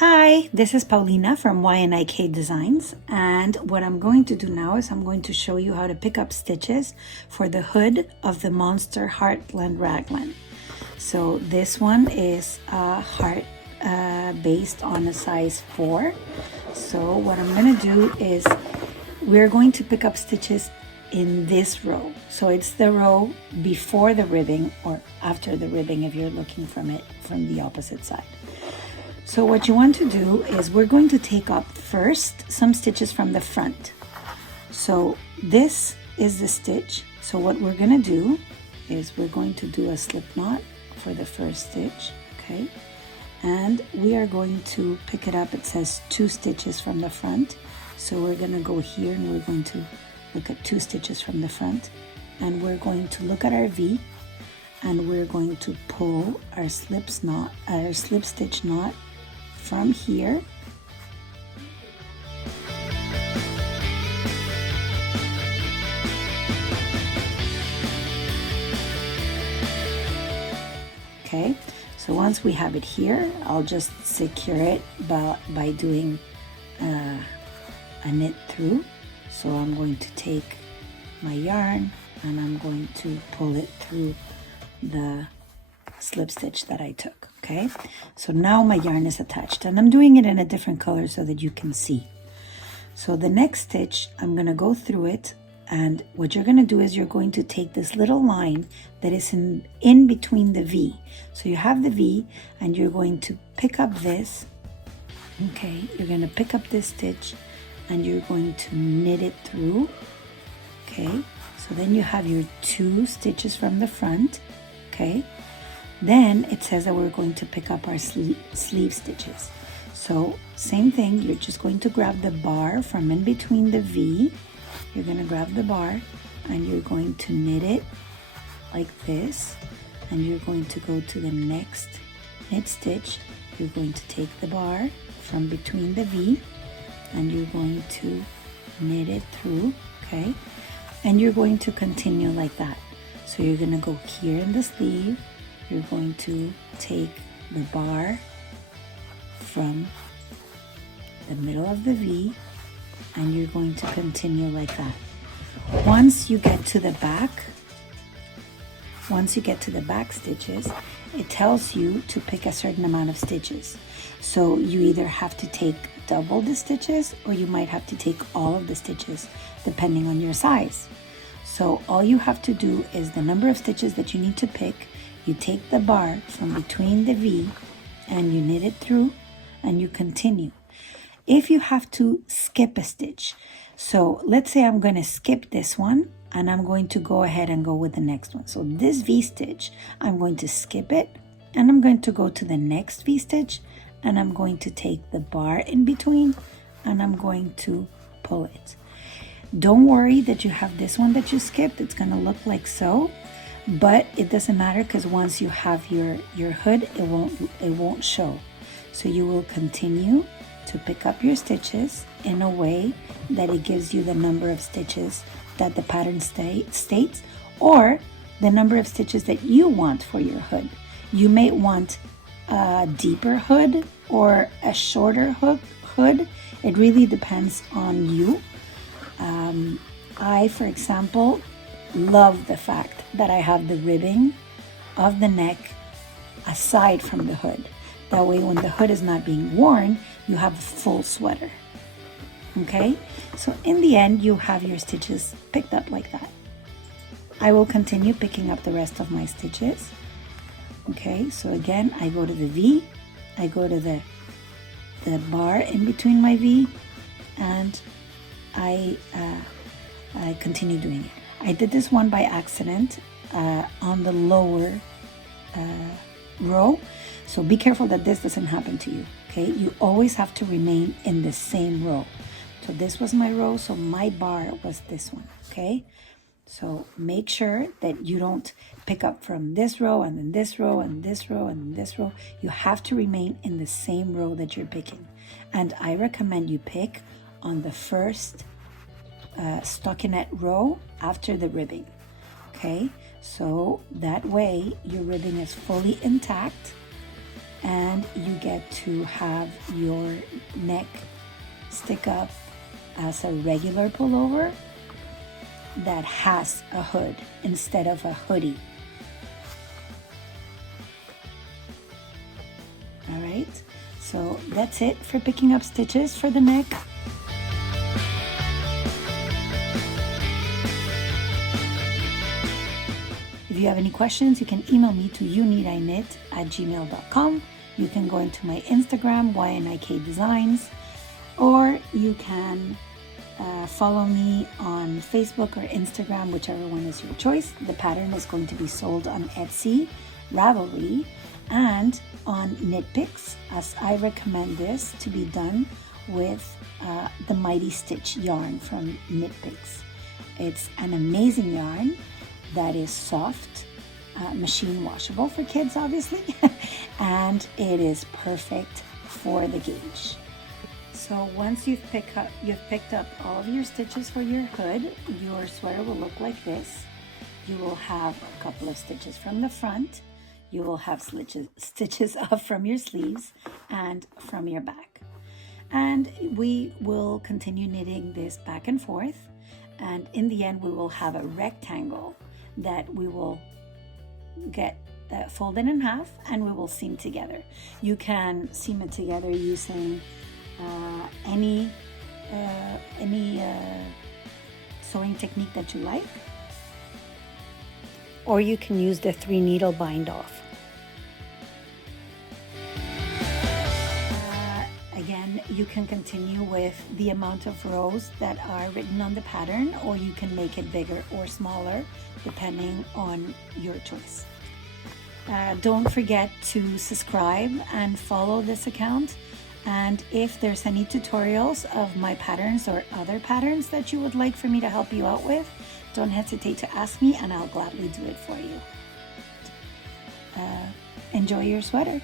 Hi, this is Paulina from YNIK Designs, and what I'm going to do now is I'm going to show you how to pick up stitches for the hood of the Monster Heartland Raglan. So this one is a heart based on a size 4. So what I'm going to do is we're going to pick up stitches in this row. So it's the row before the ribbing or after the ribbing if you're looking from it from the opposite side. So what you want to do is we're going to take up first some stitches from the front. So this is the stitch. So what we're going to do is we're going to do a slip knot for the first stitch, okay? And we are going to pick it up. It says 2 stitches from the front. So we're going to go here and we're going to look at 2 stitches from the front. And we're going to look at our V and we're going to pull our slip stitch knot from here okay. So once we have it here, I'll just secure it by doing a knit through. So I'm going to take my yarn and I'm going to pull it through the slip stitch that I took. Okay, so now my yarn is attached and I'm doing it in a different color so that you can see. So the next stitch, I'm going to go through it, and what you're going to do is you're going to take this little line that is in between the V. So you have the V and you're going to pick up this. Okay, you're going to pick up this stitch and you're going to knit it through. Okay, so then you have your 2 stitches from the front. Okay, then it says that we're going to pick up our sleeve stitches. So same thing, you're just going to grab the bar from in between the V. You're going to grab the bar and you're going to knit it like this, and you're going to go to the next knit stitch. You're going to take the bar from between the V and you're going to knit it through, okay? And you're going to continue like that. So you're going to go here in the sleeve. You're going to take the bar from the middle of the V and you're going to continue like that. Once you get to the back stitches, it tells you to pick a certain amount of stitches. So you either have to take double the stitches or you might have to take all of the stitches depending on your size. So all you have to do is the number of stitches that you need to pick. You take the bar from between the V and you knit it through and you continue. If you have to skip a stitch, so let's say I'm going to skip this one and I'm going to go ahead and go with the next one. So this V stitch, I'm going to skip it and I'm going to go to the next V stitch and I'm going to take the bar in between and I'm going to pull it. Don't worry that you have this one that you skipped. It's going to look like so. But it doesn't matter because once you have your hood, it won't show. So you will continue to pick up your stitches in a way that it gives you the number of stitches that the pattern states, or the number of stitches that you want for your hood. You may want a deeper hood or a shorter hood. It really depends on you. I, for example, love the fact that I have the ribbing of the neck aside from the hood. That way when the hood is not being worn, you have a full sweater. Okay, so in the end you have your stitches picked up like that. I will continue picking up the rest of my stitches. Okay, so again I go to the V, I go to the bar in between my V, and I continue doing it. I did this one by accident on the lower row, so be careful that this doesn't happen to you. Okay, you always have to remain in the same row. So this was my row, so my bar was this one. Okay, so make sure that you don't pick up from this row and then this row and this row and this row. You have to remain in the same row that you're picking, and I recommend you pick on the first stockinette row after the ribbing. Okay, so that way your ribbing is fully intact and you get to have your neck stick up as a regular pullover that has a hood instead of a hoodie. All right, so that's it for picking up stitches for the neck. If you have any questions, you can email me to youneediknit@gmail.com. You can go into my Instagram, YNIK Designs, or you can follow me on Facebook or Instagram, whichever one is your choice. The pattern is going to be sold on Etsy, Ravelry, and on KnitPicks, as I recommend this to be done with the Mighty Stitch yarn from KnitPicks. It's an amazing yarn that is soft, machine washable for kids, obviously, and it is perfect for the gauge. So once you've picked up all of your stitches for your hood, your sweater will look like this. You will have a couple of stitches from the front. You will have stitches off from your sleeves and from your back. And we will continue knitting this back and forth. And in the end, we will have a rectangle that we will get folded in half, and we will seam together. You can seam it together using any sewing technique that you like, or you can use the 3-needle bind off. Again, you can continue with the amount of rows that are written on the pattern, or you can make it bigger or smaller depending on your choice. Don't forget to subscribe and follow this account. And if there's any tutorials of my patterns or other patterns that you would like for me to help you out with, don't hesitate to ask me and I'll gladly do it for you. Enjoy your sweater.